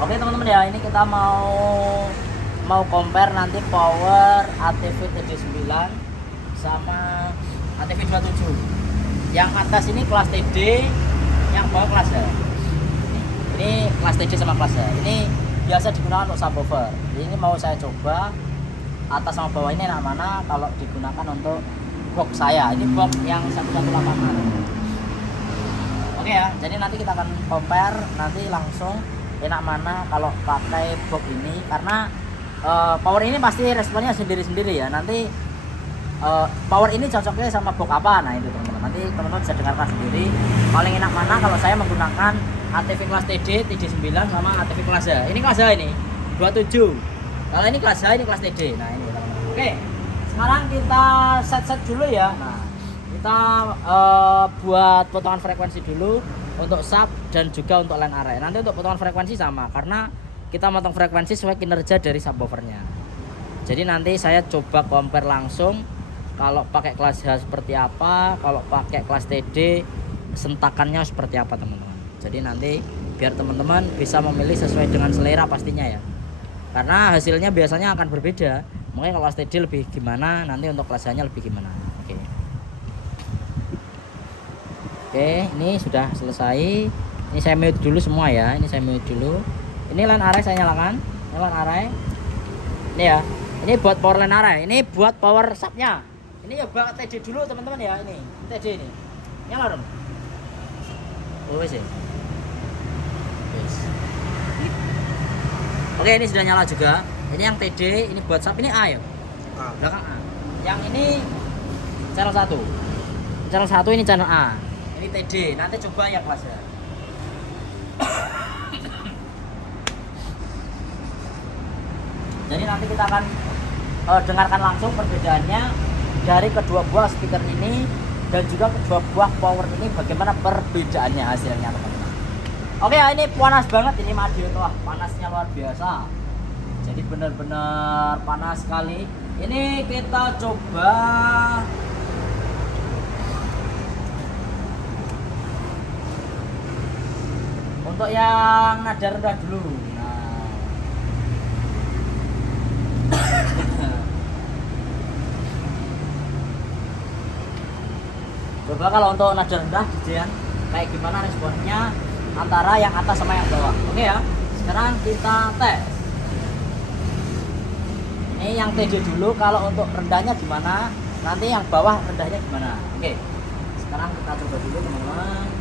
Oke teman-teman ya, ini kita mau compare nanti power ATV TD9 sama ATV 27. Yang atas ini kelas TD, yang bawah kelas H. Ini kelas TD sama kelas H. Ini biasa digunakan untuk subwoofer. Jadi ini mau saya coba atas sama bawah ini enak mana kalau digunakan untuk box saya. Ini box yang 118. Oke ya, jadi nanti kita akan compare nanti langsung enak mana kalau pakai box ini, karena power ini pasti responnya sendiri-sendiri ya. Nanti power ini cocoknya sama box apa, nah itu teman-teman, nanti teman-teman bisa dengarkan sendiri paling enak mana kalau saya menggunakan ATV kelas TD, TD9 sama ATV kelas H. Ini kelas H ini 27, kalau ini kelas H, ini kelas TD. Nah ini teman-teman. Oke, sekarang kita set dulu ya. Nah kita buat potongan frekuensi dulu untuk sub dan juga untuk line array. Nanti untuk potongan frekuensi sama, karena kita motong frekuensi sesuai kinerja dari subwoofernya. Jadi nanti saya coba compare langsung kalau pakai kelas H seperti apa, kalau pakai kelas TD sentakannya seperti apa teman-teman. Jadi nanti biar teman-teman bisa memilih sesuai dengan selera pastinya ya, karena hasilnya biasanya akan berbeda. Mungkin kalau kelas TD lebih gimana, nanti untuk kelas H nya lebih gimana. Oke, ini sudah selesai. Ini saya mute dulu semua ya. Ini saya mute dulu. Ini line array saya nyalakan. Ini line array. Ini ya. Ini buat power line array. Ini buat power subnya. Ini coba TD dulu teman-teman ya. Ini TD ini. Nyala dong. Oh wes ya. Wes. Oke, ini sudah nyala juga. Ini yang TD. Ini buat sub. Ini A ya. Belakang A. Yang ini channel 1. Channel 1 ini channel A. Ini TD, nanti coba ya kelas ya. Jadi nanti kita akan dengarkan langsung perbedaannya dari kedua buah speaker ini dan juga kedua buah power ini, bagaimana perbedaannya hasilnya teman-teman. Oke ya, ini panas banget ini Madiun, wah panasnya luar biasa. Jadi benar-benar panas sekali. Ini kita coba untuk yang nada rendah dulu. Nah. Coba kalau untuk nada rendah Dijan kayak gimana responnya antara yang atas sama yang bawah. Oke ya. Sekarang kita tes. Ini yang TD dulu, kalau untuk rendahnya gimana, nanti yang bawah rendahnya gimana. Oke. Sekarang kita coba dulu teman-teman.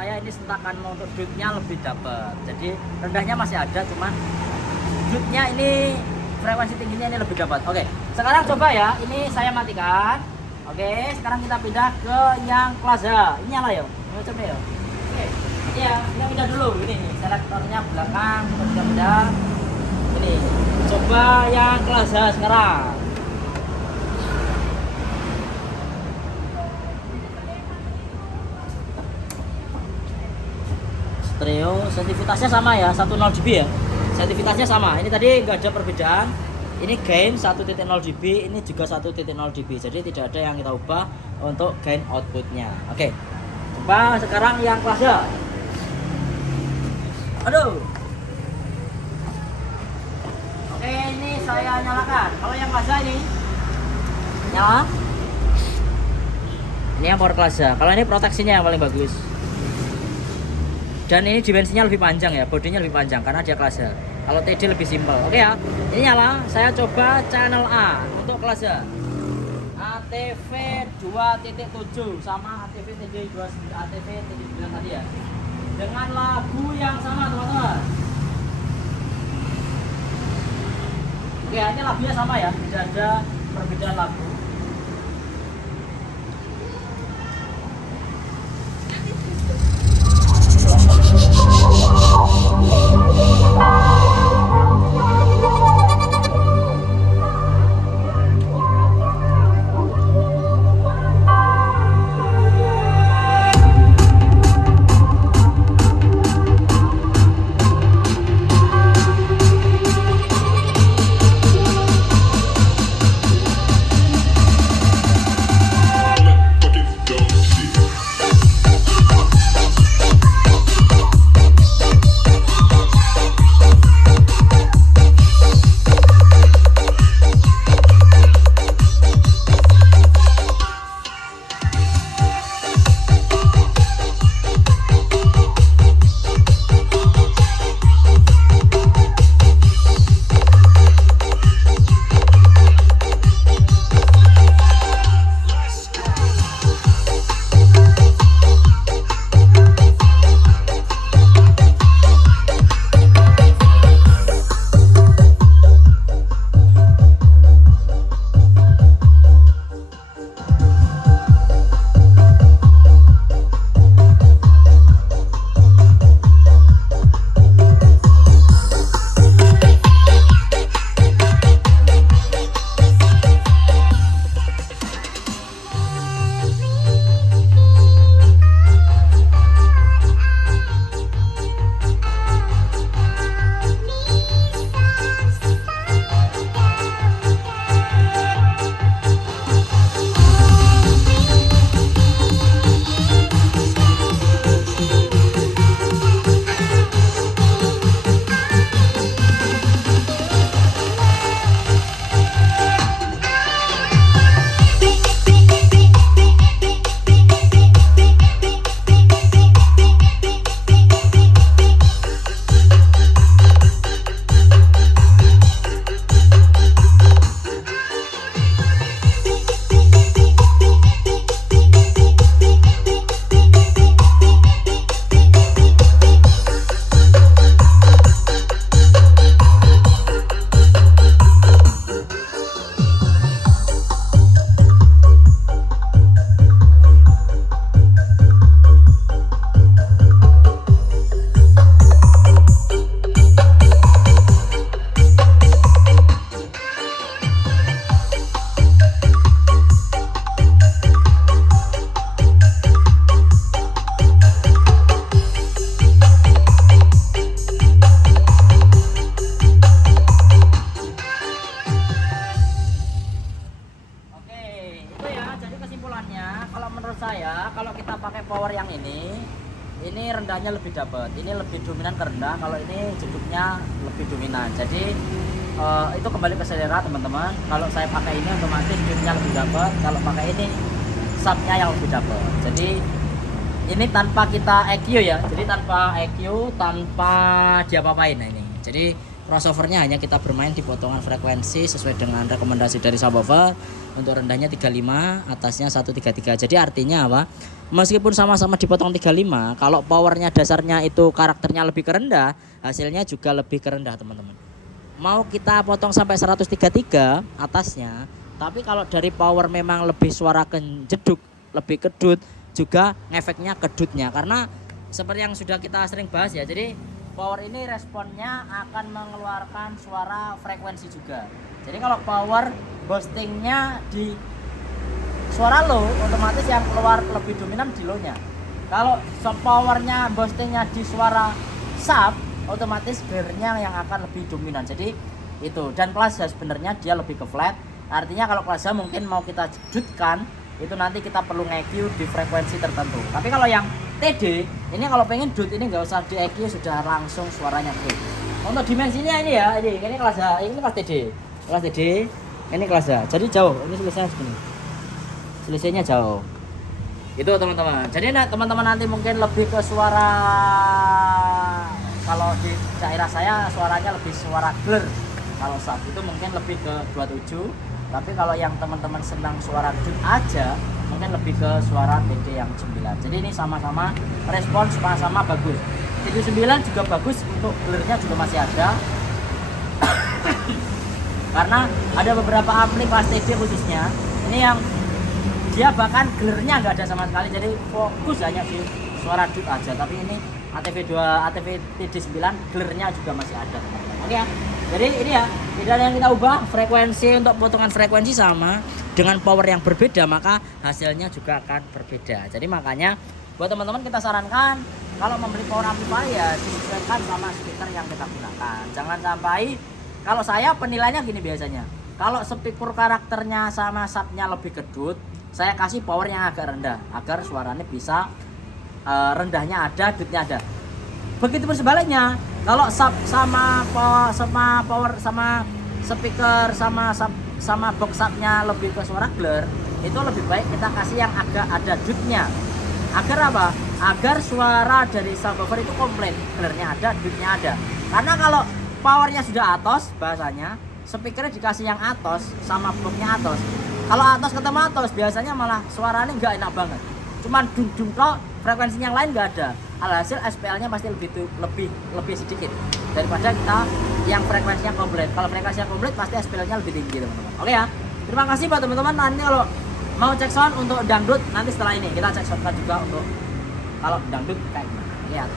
saya ini sentakan untuk dudnya lebih dapat. Jadi rendahnya masih ada, cuman dudnya ini frekuensi tingginya ini lebih dapat. Oke, sekarang coba ya, ini saya matikan. Oke, sekarang kita pindah ke yang Plaza. Ini nyala ya, ini coba ya. Oke, ya kita pindah dulu. Ini selektornya belakang, kita pindah. Ini coba yang Plaza sekarang. Stereo, sensitivitasnya sama ya, 10 dB ya. Sensitivitasnya sama. Ini tadi nggak ada perbedaan. Ini gain 1.0 dB, ini juga 1.0 dB. Jadi tidak ada yang kita ubah untuk gain outputnya. Oke, coba sekarang yang Plaza. Aduh. Oke, ini saya nyalakan. Kalau yang Plaza ini nyala. Ini yang power Plaza. Kalau ini proteksinya yang paling bagus. Dan ini dimensinya lebih panjang ya, bodinya lebih panjang karena dia Plaza. Kalau TD lebih simpel. Oke ya, ini nyala. Saya coba channel A untuk Plaza. ATV 2.7 sama ATV TD 2, ATV TD 9 tadi ya. Dengan lagu yang sama teman-teman. Oke, ini lagunya sama ya, tidak ada perbedaan lagu. kalau kita pakai power yang ini rendahnya lebih dapat, ini lebih dominan ke rendah, kalau ini jeduknya lebih dominan. Jadi itu kembali ke selera teman-teman. Kalau saya pakai ini otomatis jeduknya lebih dapat, kalau pakai ini subnya yang lebih dapat. Jadi ini tanpa kita EQ ya, jadi tanpa EQ, tanpa diapa-apain. Nah ini jadi crossovernya hanya kita bermain di potongan frekuensi sesuai dengan rekomendasi dari subwoofer. Untuk rendahnya 35, atasnya 133. Jadi artinya apa? Meskipun sama-sama dipotong 35, kalau powernya dasarnya itu karakternya lebih ke rendah, hasilnya juga lebih ke rendah teman-teman. Mau kita potong sampai 133 atasnya, tapi kalau dari power memang lebih suara jeduk, lebih kedut, juga ngefeknya kedutnya. Karena seperti yang sudah kita sering bahas ya, jadi power ini responnya akan mengeluarkan suara frekuensi juga. Jadi kalau power boostingnya di suara low, otomatis yang keluar lebih dominan di low-nya. Kalau powernya boostingnya di suara sub, otomatis clear-nya yang akan lebih dominan. Jadi itu. Dan kelas A sebenarnya dia lebih ke flat. Artinya kalau kelas A mungkin mau kita jedutkan, itu nanti kita perlu nge-EQ di frekuensi tertentu. Tapi kalau yang TD, ini kalau pengen dut ini nggak usah di EQ, sudah langsung suaranya gede. Untuk dimensinya ini ya, ini kelas A, ini kelas TD. Kelas TD, ini kelas A. Jadi jauh, ini selisihnya segini. Selisihnya jauh. Itu teman-teman. Jadi teman-teman nanti mungkin lebih ke suara, kalau di daerah saya suaranya lebih suara clear. Kalau sub itu mungkin lebih ke 27. Tapi kalau yang teman-teman senang suara dut aja, mungkin lebih ke suara TD yang 9. Jadi ini sama-sama respon sama-sama bagus. TD 9 juga bagus, untuk clear-nya juga masih ada. Karena ada beberapa ampli kelas TD khususnya, ini yang dia bahkan clear-nya nggak ada sama sekali, jadi fokus hanya di suara dut aja. Tapi ini ATV 2, ATV TD 9 clear-nya juga masih ada teman-teman. Oke ya. Jadi ini ya, tidak ada yang kita ubah, frekuensi untuk potongan frekuensi sama, dengan power yang berbeda maka hasilnya juga akan berbeda. Jadi makanya buat teman-teman kita sarankan kalau membeli power amplifier ya disesuaikan sama speaker yang kita gunakan. Jangan sampai, kalau saya penilainya gini biasanya, kalau speaker karakternya sama subnya lebih kedut, saya kasih power yang agak rendah agar suaranya bisa rendahnya ada, dutnya ada. Begitu pun sebaliknya, kalau sub sama power sama speaker sama box subnya lebih ke suara clear, itu lebih baik kita kasih yang agak ada dutnya. Agar apa? Agar suara dari subwoofer itu komplit, clearnya ada, dutnya ada. Karena kalau powernya sudah atos, bahasanya speakernya dikasih yang atos sama boxnya atos. Kalau atos ketemu atos, biasanya malah suaranya nggak enak banget. Cuman dung kok, frekuensinya yang lain nggak ada. Alhasil SPL-nya pasti lebih sedikit daripada kita yang frekuensinya komplit. Kalau frekuensinya komplit pasti SPL-nya lebih tinggi teman-teman. Oke ya. Terima kasih buat teman-teman. Nanti kalau mau cek sound untuk dangdut, nanti setelah ini kita cek sound juga untuk kalau dangdut kayak gimana. Lihat.